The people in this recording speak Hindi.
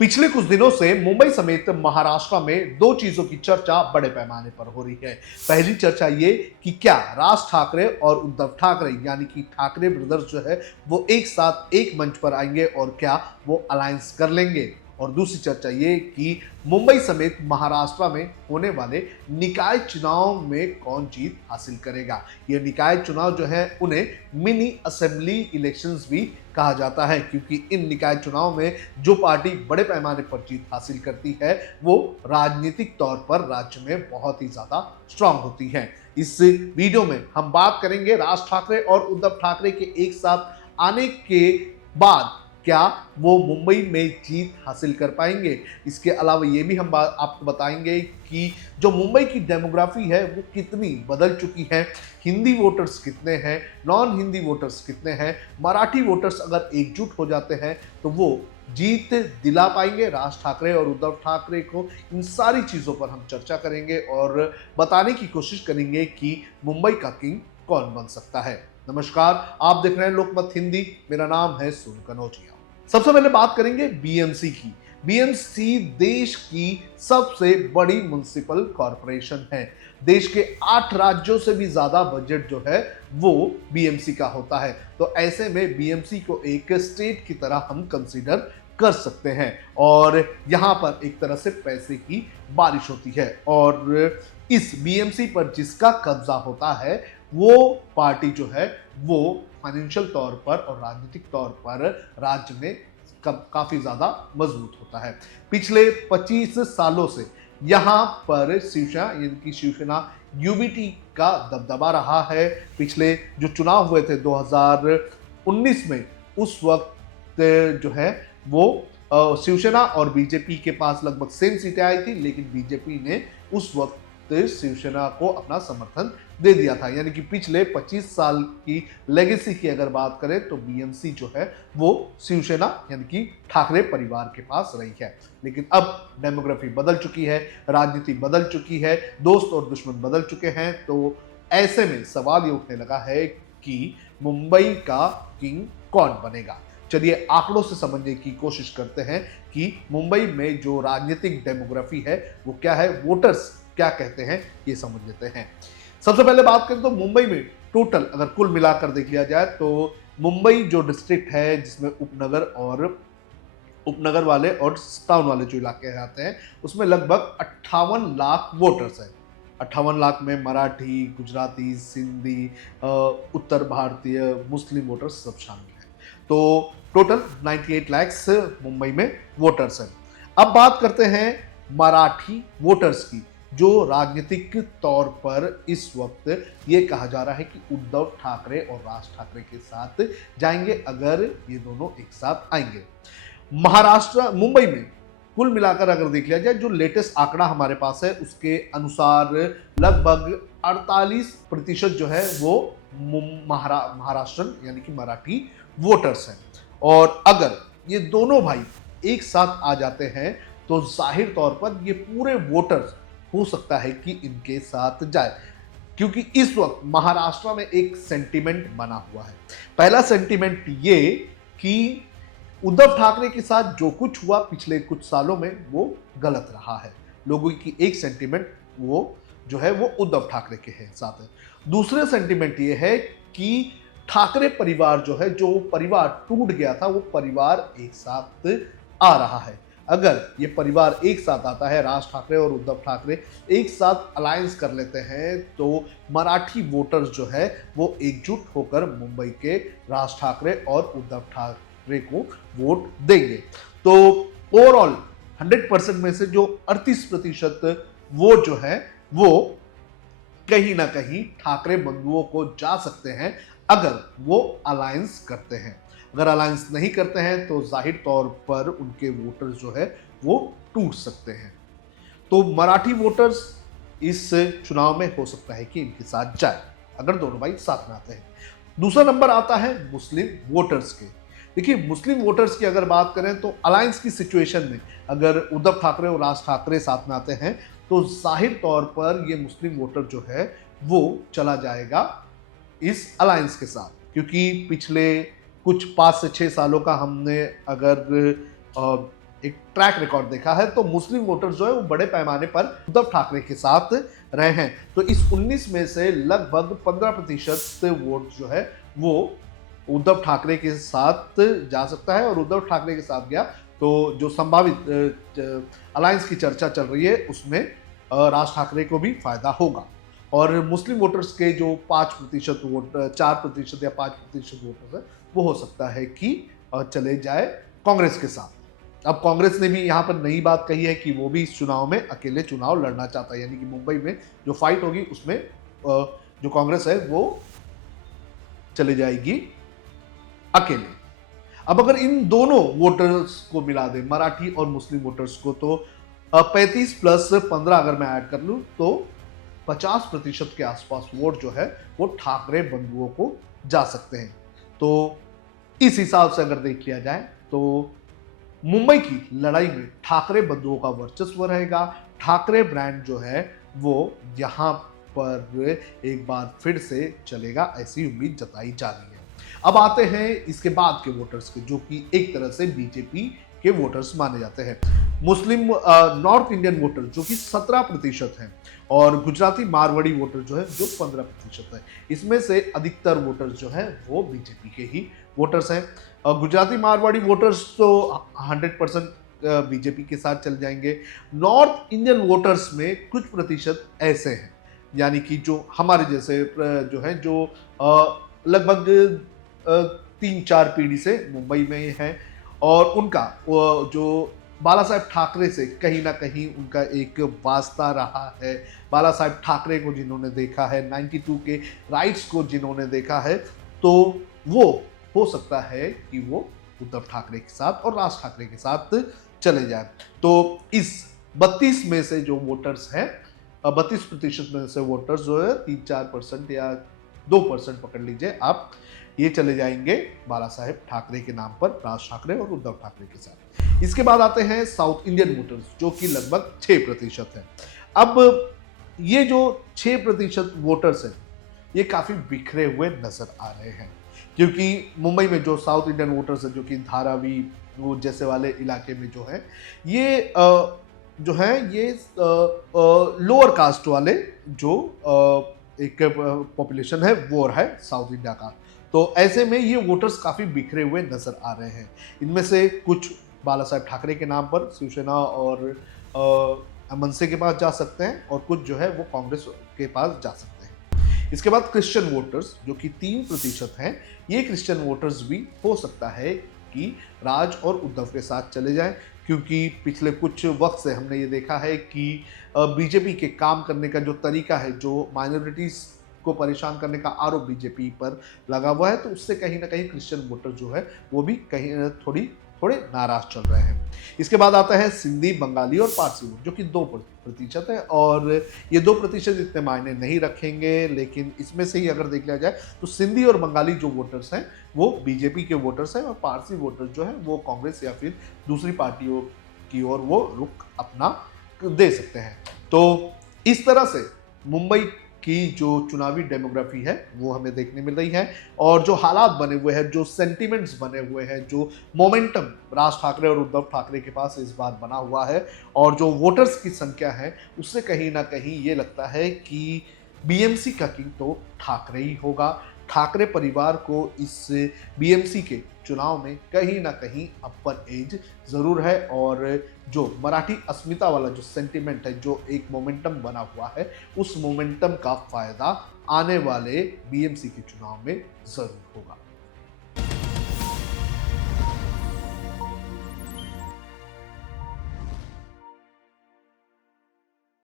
पिछले कुछ दिनों से मुंबई समेत महाराष्ट्र में दो चीजों की चर्चा बड़े पैमाने पर हो रही है। पहली चर्चा ये कि क्या राज ठाकरे और उद्धव ठाकरे यानी कि ठाकरे ब्रदर्स जो है वो एक साथ एक मंच पर आएंगे और क्या वो अलायंस कर लेंगे। और दूसरी चर्चा ये कि मुंबई समेत महाराष्ट्र में होने वाले निकाय चुनाव में कौन जीत हासिल करेगा। ये निकाय चुनाव जो है उन्हें मिनी असेंबली इलेक्शंस भी कहा जाता है, क्योंकि इन निकाय चुनाव में जो पार्टी बड़े पैमाने पर जीत हासिल करती है वो राजनीतिक तौर पर राज्य में बहुत ही ज्यादा स्ट्रांग होती है। इस वीडियो में हम बात करेंगे राज ठाकरे और उद्धव ठाकरे के एक साथ आने के बाद क्या वो मुंबई में जीत हासिल कर पाएंगे। इसके अलावा ये भी हम आपको बताएंगे कि जो मुंबई की डेमोग्राफी है वो कितनी बदल चुकी है, हिंदी वोटर्स कितने हैं, नॉन हिंदी वोटर्स कितने हैं, मराठी वोटर्स अगर एकजुट हो जाते हैं तो वो जीत दिला पाएंगे राज ठाकरे और उद्धव ठाकरे को। इन सारी चीज़ों पर हम चर्चा करेंगे और बताने की कोशिश करेंगे कि मुंबई का किंग कौन बन सकता है। नमस्कार, आप देख रहे हैं लोकमत हिंदी, मेरा नाम है सोनू कनौजिया। सबसे पहले बात करेंगे बीएमसी की। बीएमसी देश की सबसे बड़ी म्युनिसिपल कॉरपोरेशन है। देश के 8 राज्यों से भी ज्यादा बजट जो है वो बीएमसी का होता है। तो ऐसे में बीएमसी को एक स्टेट की तरह हम कंसीडर कर सकते हैं और यहाँ पर एक तरह से पैसे की बारिश होती है। और इस बीएमसी पर जिसका कब्जा होता है वो पार्टी जो है वो फाइनेंशियल तौर पर और राजनीतिक तौर पर राज्य में काफी ज्यादा मजबूत होता है। पिछले 25 सालों से यहाँ पर शिवसेना यानी कि शिवसेना यूबीटी का दबदबा रहा है। पिछले जो चुनाव हुए थे 2019 में, उस वक्त जो है वो शिवसेना और बीजेपी के पास लगभग सेम सीटें आई थी, लेकिन बीजेपी ने उस वक्त शिवसेना को अपना समर्थन दे दिया था। यानी कि पिछले 25 साल की लेगेसी की अगर बात करें तो बीएमसी जो है वो शिवसेना यानी कि ठाकरे परिवार के पास रही है। लेकिन अब डेमोग्राफी बदल चुकी है, राजनीति बदल चुकी है, दोस्त और दुश्मन बदल चुके हैं। तो ऐसे में सवाल ये उठने लगा है कि मुंबई का किंग कौन बनेगा। चलिए आंकड़ों से समझने की कोशिश करते हैं कि मुंबई में जो राजनीतिक डेमोग्राफी है वो क्या है, वोटर्स क्या कहते हैं, ये समझ लेते हैं। सबसे पहले बात करें तो मुंबई में टोटल अगर कुल मिलाकर देख लिया जाए तो मुंबई जो डिस्ट्रिक्ट है जिसमें उपनगर वाले और टाउन वाले जो इलाके आते हैं उसमें लगभग 58 लाख वोटर्स हैं। 58 लाख में मराठी, गुजराती, सिंधी, उत्तर भारतीय, मुस्लिम वोटर्स सब शामिल हैं। तो टोटल 98 लाख मुंबई में वोटर्स हैं। अब बात करते हैं मराठी वोटर्स की, जो राजनीतिक तौर पर इस वक्त ये कहा जा रहा है कि उद्धव ठाकरे और राज ठाकरे के साथ जाएंगे अगर ये दोनों एक साथ आएंगे। महाराष्ट्र मुंबई में कुल मिलाकर अगर देख लिया जाए, जो लेटेस्ट आंकड़ा हमारे पास है उसके अनुसार लगभग 48% जो है वो महाराष्ट्र यानी कि मराठी वोटर्स हैं। और अगर ये दोनों भाई एक साथ आ जाते हैं तो जाहिर तौर पर ये पूरे वोटर्स हो सकता है कि इनके साथ जाए, क्योंकि इस वक्त महाराष्ट्र में एक सेंटीमेंट बना हुआ है। पहला सेंटीमेंट ये कि उद्धव ठाकरे के साथ जो कुछ हुआ पिछले कुछ सालों में वो गलत रहा है। लोगों की एक सेंटीमेंट वो जो है वो उद्धव ठाकरे के साथ है। दूसरे सेंटीमेंट ये है कि ठाकरे परिवार जो है, जो परिवार टूट गया था वो परिवार एक साथ आ रहा है। अगर ये परिवार एक साथ आता है, राज ठाकरे और उद्धव ठाकरे एक साथ अलायंस कर लेते हैं, तो मराठी वोटर्स जो है वो एकजुट होकर मुंबई के राज ठाकरे और उद्धव ठाकरे को वोट देंगे। तो ओवरऑल 100% में से जो 38% वोट जो है वो कहीं ना कहीं ठाकरे बंधुओं को जा सकते हैं अगर वो अलायंस करते हैं। अगर अलायंस नहीं करते हैं तो जाहिर तौर पर उनके वोटर्स जो है वो टूट सकते हैं। तो मराठी वोटर्स इस चुनाव में हो सकता है कि इनके साथ जाए अगर दोनों भाई साथ में आते हैं। दूसरा नंबर आता है मुस्लिम वोटर्स के। देखिए, मुस्लिम वोटर्स की अगर बात करें तो अलायंस की सिचुएशन में अगर उद्धव ठाकरे और राज ठाकरे साथ में आते हैं तो जाहिर तौर पर ये मुस्लिम वोटर जो है वो चला जाएगा इस अलायंस के साथ, क्योंकि पिछले कुछ 5 से 6 सालों का हमने अगर एक ट्रैक रिकॉर्ड देखा है तो मुस्लिम वोटर्स जो है वो बड़े पैमाने पर उद्धव ठाकरे के साथ रहे हैं। तो इस 19 में से लगभग 15% वोट जो है वो उद्धव ठाकरे के साथ जा सकता है, और उद्धव ठाकरे के साथ गया तो जो संभावित अलायंस की चर्चा चल रही है उसमें राज ठाकरे को भी फायदा होगा। और मुस्लिम वोटर्स के जो 5% वोट 4% या 5% वोटर्स है वो हो सकता है कि चले जाए कांग्रेस के साथ। अब कांग्रेस ने भी यहाँ पर नई बात कही है कि वो भी इस चुनाव में अकेले चुनाव लड़ना चाहता है, यानी कि मुंबई में जो फाइट होगी उसमें जो कांग्रेस है वो चले जाएगी अकेले। अब अगर इन दोनों वोटर्स को मिला दें, मराठी और मुस्लिम वोटर्स को, तो 35 प्लस 15 अगर मैं ऐड कर लूं तो 50% के आसपास वोट जो है वो ठाकरे बंधुओं को जा सकते हैं। तो इस हिसाब से अगर देख लिया जाए तो मुंबई की लड़ाई में ठाकरे बंधुओं का वर्चस्व रहेगा। ठाकरे ब्रांड जो है वो यहां पर एक बार फिर से चलेगा, ऐसी उम्मीद जताई जा रही है। अब आते हैं इसके बाद के वोटर्स के, जो कि एक तरह से बीजेपी के वोटर्स माने जाते हैं। मुस्लिम नॉर्थ इंडियन वोटर जो कि 17% हैं, और गुजराती मारवाड़ी वोटर जो है जो 15% है। इसमें से अधिकतर वोटर्स जो है वो बीजेपी के ही वोटर्स हैं। गुजराती मारवाड़ी वोटर्स तो 100% बीजेपी के साथ चल जाएंगे। नॉर्थ इंडियन वोटर्स में कुछ प्रतिशत ऐसे हैं, यानी कि जो हमारे जैसे जो है जो लगभग 3-4 पीढ़ी से मुंबई में हैं, और उनका जो बाला साहेब ठाकरे से कहीं ना कहीं उनका एक वास्ता रहा है। बाला साहेब ठाकरे को जिन्होंने देखा है, 92 के राइट्स को जिन्होंने देखा है, तो वो हो सकता है कि वो उद्धव ठाकरे के साथ और राज ठाकरे के साथ चले जाए। तो इस 32 में से जो वोटर्स हैं, 32% में से वोटर्स जो है 3-4% या 2% पकड़ लीजिए आप, ये चले जाएंगे बाला साहेब ठाकरे के नाम पर, राज ठाकरे और उद्धव ठाकरे के साथ। इसके बाद आते हैं साउथ इंडियन वोटर्स जो कि लगभग 6% है। अब ये जो 6% वोटर्स हैं ये काफी बिखरे हुए नजर आ रहे हैं, क्योंकि मुंबई में जो साउथ इंडियन वोटर्स है जो कि धारावी वो जैसे वाले इलाके में जो है ये जो है ये लोअर कास्ट वाले जो एक पॉपुलेशन है वो है साउथ इंडिया का। तो ऐसे में ये वोटर्स काफ़ी बिखरे हुए नजर आ रहे हैं। इनमें से कुछ बाला साहेब ठाकरे के नाम पर शिवसेना और मनसे के पास जा सकते हैं, और कुछ जो है वो कांग्रेस के पास जा सकते हैं। इसके बाद क्रिश्चियन वोटर्स जो कि 3% हैं, ये क्रिश्चियन वोटर्स भी हो सकता है कि राज और उद्धव के साथ चले जाएं, क्योंकि पिछले कुछ वक्त से हमने ये देखा है कि बीजेपी के काम करने का जो तरीका है, जो माइनॉरिटीज़ को परेशान करने का आरोप बीजेपी पर लगा हुआ है, तो उससे कहीं ना कहीं क्रिश्चियन वोटर जो है वो भी कहीं थोड़े नाराज चल रहे हैं। इसके बाद आता है सिंधी, बंगाली और पारसी वोट जो कि 2% है, और ये 2% इतने मायने नहीं रखेंगे, लेकिन इसमें से ही अगर देख लिया जाए तो सिंधी और बंगाली जो वोटर्स हैं वो बीजेपी के वोटर्स हैं, और पारसी वोटर्स जो हैं वो कांग्रेस या फिर दूसरी पार्टियों की ओर वो रुख अपना दे सकते हैं। तो इस तरह से मुंबई की जो चुनावी डेमोग्राफी है वो हमें देखने मिल रही है, और जो हालात बने हुए हैं, जो सेंटिमेंट्स बने हुए हैं, जो मोमेंटम राज ठाकरे और उद्धव ठाकरे के पास इस बार बना हुआ है, और जो वोटर्स की संख्या है, उससे कहीं ना कहीं ये लगता है कि बीएमसी का किंग तो ठाकरे ही होगा। ठाकरे परिवार को इस बीएमसी के चुनाव में कहीं ना कहीं अपर एज जरूर है, और जो मराठी अस्मिता वाला जो सेंटिमेंट है, जो एक मोमेंटम बना हुआ है, उस मोमेंटम का फायदा आने वाले बीएमसी के चुनाव में जरूर होगा।